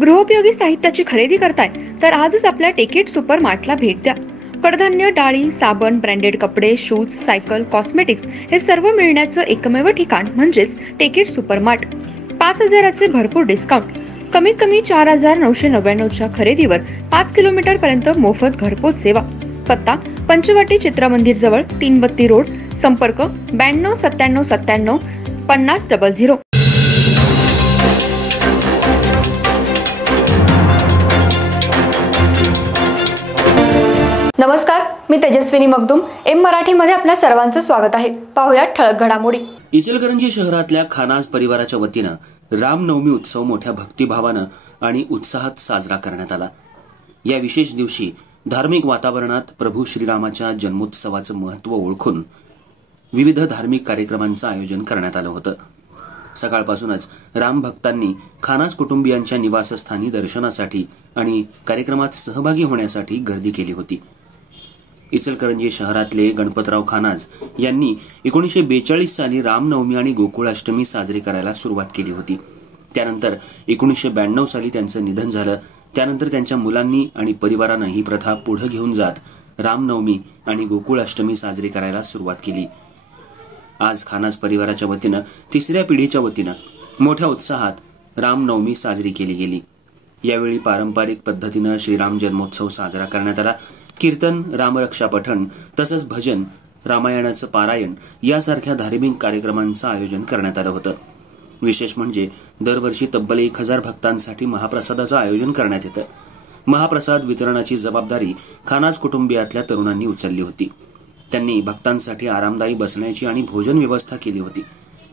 गृहोपयोगी साहित्याची खरेदी करताय तर आजच आपल्या टेकेट सुपर मार्टला भेट द्या। कडधान्य, डाळी, साबण, ब्रँडेड कपडे, शूज, सायकल, कॉस्मेटिक्स हे सर्व मिळण्याचं एकमेव ठिकाण म्हणजेच टेकेट सुपर मार्ट। 5,000चे भरपूर डिस्काउंट, कमीत कमी 4,999च्या खरेदीवर 5 किलोमीटर पर्यंत मोफत घरपोच सेवा। पत्ता पंचवटी चित्रमंदिर जवळ 332 रोड, संपर्क 92 97 97 50 00। नमस्कार, मी तेजस्विनी मगदूम। एम मराठी मध्ये आपल्या सर्वांचं स्वागत आहे। पाहूया ठळक घडामोडी। इचलकरंजी शहरातल्या खानाज परिवाराच्या वतीनं रामनवमी उत्सव मोठ्या भक्तिभावानं आणि उत्साहात साजरा करण्यात आला। या विशेष दिवशी धार्मिक वातावरणात प्रभू श्रीरामाच्या जन्मोत्सवाचं महत्त्व ओळखून विविध धार्मिक कार्यक्रमांचं आयोजन करण्यात आलं होतं। सकाळपासूनच राम भक्तांनी खानाज कुटुंबियांच्या निवासस्थानी दर्शनासाठी आणि कार्यक्रमात सहभागी होण्यासाठी गर्दी केली होती। इचलकरंजी शहरातले गणपतराव खानाज यांनी 1942 साली रामनवमी आणि गोकुळाष्टमी साजरी करायला सुरुवात केली होती। त्यानंतर 1992 साली त्यांचं निधन झालं। त्यानंतर त्यांच्या मुलांनी आणि परिवारानं ही प्रथा पुढे घेऊन जात रामनवमी आणि गोकुळाष्टमी साजरी करायला सुरुवात केली। आज खानाज परिवाराच्या वतीनं तिसऱ्या पिढीच्या वतीनं मोठ्या उत्साहात रामनवमी साजरी केली गेली। यावेळी पारंपरिक पद्धतीनं श्रीराम जन्मोत्सव साजरा करण्यात आला। कीर्तन, रामरक्षा पठण तसंच भजन, रामायणाचं पारायण यासारख्या धार्मिक कार्यक्रमांचं आयोजन करण्यात आलं होतं। विशेष म्हणजे दरवर्षी तब्बल 1000 भक्तांसाठी महाप्रसादाचं आयोजन करण्यात येतं। महाप्रसाद वितरणाची जबाबदारी खानाज कुटुंबियातल्या तरुणांनी उचलली होती। त्यांनी भक्तांसाठी आरामदायी बसण्याची आणि भोजन व्यवस्था केली होती।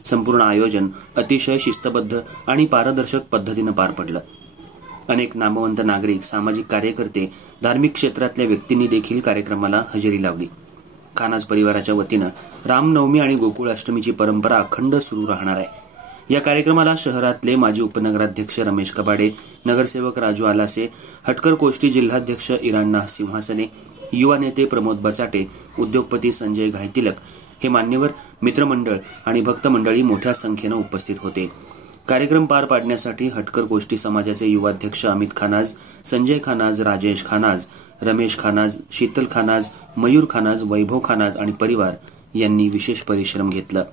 संपूर्ण आयोजन अतिशय शिस्तबद्ध आणि पारदर्शक पद्धतीनं पार पडलं। अनेक नामवंत नागरिक, सामाजिक कार्यकर्ते, धार्मिक क्षेत्रातल्या व्यक्तींनी देखील कार्यक्रमाला हजेरी लावली। खानाज परिवाराच्या वतीनं रामनवमी आणि गोकुळाष्टमीची परंपरा अखंड सुरू राहणार आहे। या कार्यक्रमाला शहरातले माजी उपनगराध्यक्ष रमेश कबाडे, नगरसेवक राजू आलासे, हटकर कोष्टी जिल्हाध्यक्ष इराणा सिंहासने, युवा नेते प्रमोद बचाटे, उद्योगपती संजय घायतिलक हे मान्यवर, मित्रमंडळ आणि भक्त मंडळी मोठ्या संख्येनं उपस्थित होते। कार्यक्रम पार पाडण्यासाठी हटकर गोष्टी समाजाचे युवाध्यक्ष अमित खानाज, संजय खानाज, राजेश खानाज, रमेश खानाज, शीतल खानाज, मयूर खानाज, वैभव खानाज आणि परिवार यांनी विशेष परिश्रम घेतला।